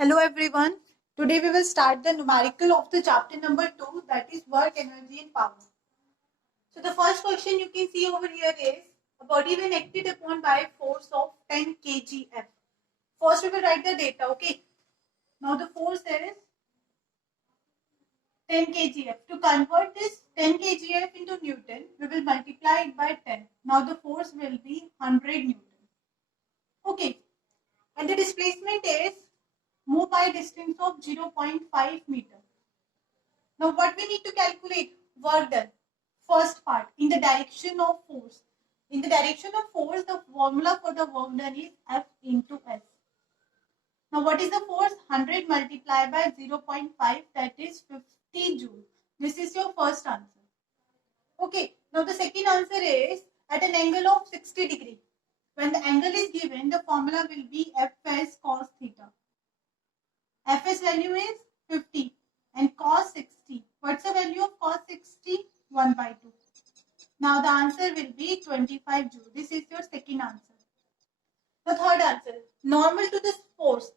Hello everyone. Today we will start the numerical of the chapter number 2, that is work, energy and power. So the first question you can see over here is a body when acted upon by a force of 10 kgf. First we will write the data, okay. Now the force is 10 kgf. To convert this 10 kgf into Newton, we will multiply it by 10. Now the force will be 100 Newton. Okay. And the displacement is move by a distance of 0.5 meter. Now what we need to calculate? Work done. First part, in the direction of force. In the direction of force, the formula for the work done is F into S. Now what is the force? 100 multiplied by 0.5, that is 50 joule. This is your first answer. Okay, now the second answer is at an angle of 60 degree. When the angle is given, the formula will be Fs cos theta. Fs value is 50 and cos 60. What's the value of cos 60? 1 by 2. Now the answer will be 25 joule. This is your second answer. The third answer, normal to this force.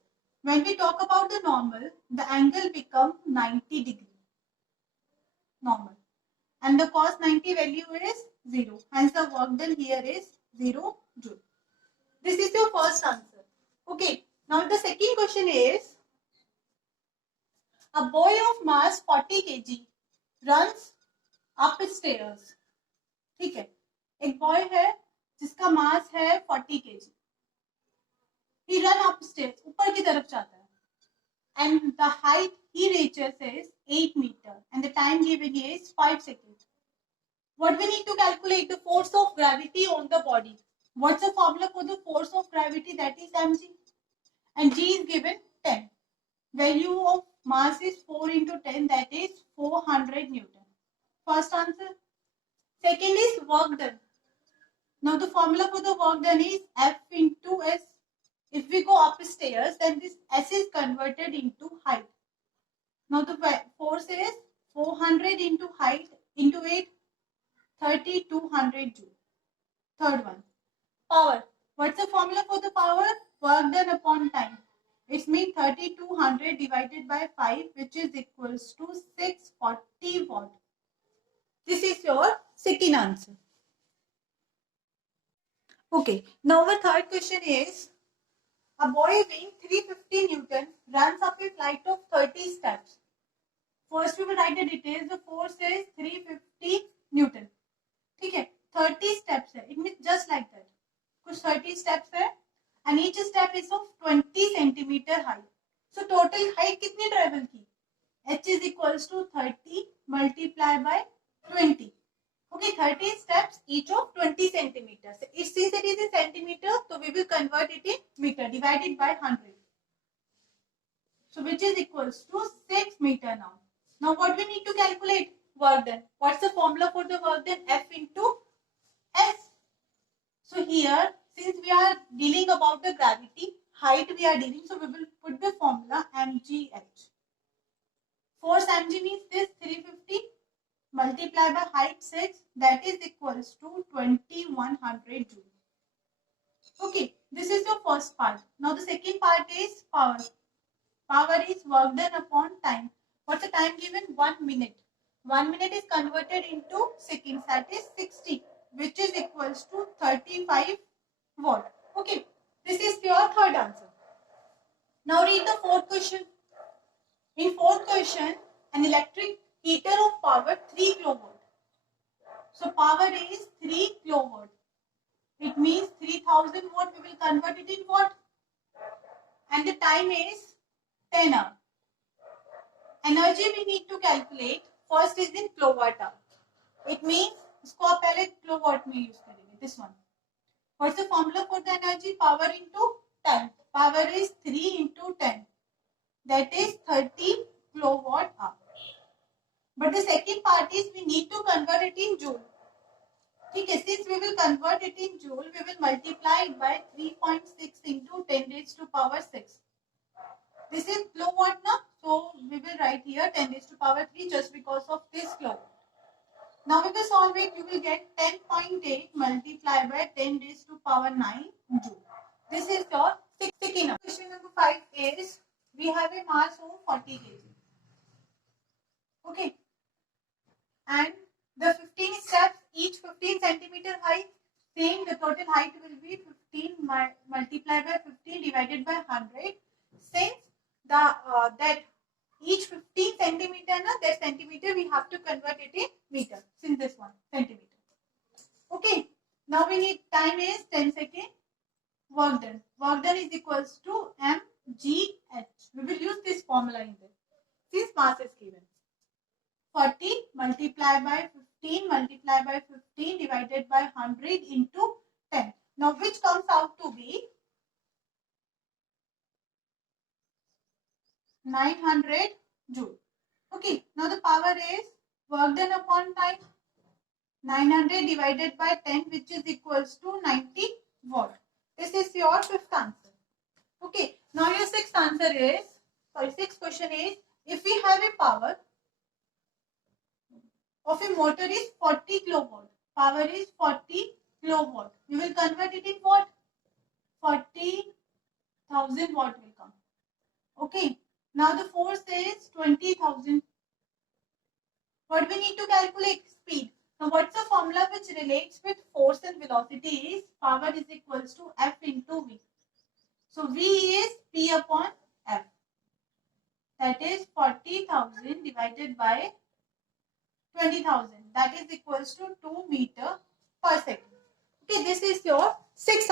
When we talk about the normal, the angle becomes 90 degree. Normal. And the cos 90 value is 0. Hence the work done here is 0 joule. This is your first answer. Okay. Now the second question is, a boy of mass 40 kg runs up stairs. ठीक है, एक boy है जिसका मास है 40 kg. He run upstairs, ऊपर की तरफ जाता है. And the height he reaches is 8 meter and the time given is 5 seconds. What we need to calculate? The force of gravity on the body. What's the formula for the force of gravity? That is mg. And g is given 10. Value of mass is 4 into 10, that is 400 Newton. First answer. Second is work done. Now the formula for the work done is F into S. If we go upstairs, then this S is converted into height. Now the force is 400 into height into 8, 3200 joule. Third one, power. What's the formula for the power? Work done upon time. It means 3200 divided by 5, which is equals to 640 watt. This is your second answer. Okay, now our third question is, a boy weighing 350 Newton runs up a flight of 30 steps. First we will write the details. The force is 350 Newton. ठीक है, 30 steps है. It means just like that. कुछ 30 steps है. And each step is of 20 centimeter height. So total height कितनी travel की? H is equals to 30 multiplied by 20. Okay, 30 steps, each of 20 centimeters. Since it is in centimeter, so we will convert it in meter divided by 100. So which is equals to 6 meter now. Now what we need to calculate? Work done. What's the formula for the work done? F into S. So here, since we are dealing about the gravity, height we are dealing, so we will put the formula mgh. Force mg means this 350 multiplied by height 6, that is equals to 2100 joule. Okay, this is your first part. Now the second part is power. Power is work done upon time. What's the time given? 1 minute. 1 minute is converted into seconds, that is 60, which is equals to 35 watt. Okay, this is your third answer. Now read the fourth question. In fourth question, an electric heater of power 3 kilowatt. So power is 3 kilowatt. It means 3000 watt. We will convert it in watt. And the time is 10 hours. Energy we need to calculate. First is in kilowatt hour. It means इसको आप पहले kilowatt में use करेंगे. This one. What's the formula for the energy? Power into time. Power is 3 into 10. That is 30 kilowatt hour. But the second part is we need to convert it in joule. Okay, since we will convert it in joule, we will multiply it by 3.6 into 10 raised to power 6. This is kilowatt now, so we will write here 10 raised to power 3 just because of this kilowatt. Now if you solve it, you will get 10.8 multiplied by 10 raised to power 9 joule. This is your second. Question number 5 is, We have a mass of 40 kg. Okay. And the 15 steps, each 15 centimeter height, saying the total height will be 15 multiplied by 15 divided by 100. Since that each 15 centimeter, that centimeter we have to convert it in meter. Since this one centimeter. Okay. Now we need time is 10 seconds. Work done. Work done is equals to mgh. We will use this formula in this. Since mass is given. 40 multiplied by 15 multiplied by 15 divided by 100 into 10. Now which comes out to be 900 joule. Okay, now the power is work done upon time. 900 divided by 10 which is equals to 90 watt. This is your fifth answer. Okay, now your sixth answer is, sixth question is, if we have a power of a motor is 40 kilowatt. Power is 40 kilowatt. We will convert it in what? 40,000 watt will come. Okay. Now the force is 20,000. What we need to calculate? Speed. Now what's the formula which relates with force and velocity is power is equals to F into V. So V is P upon F. That is 40,000 divided by 20,000. That is equals to 2 meter per second. Okay, this is your sixth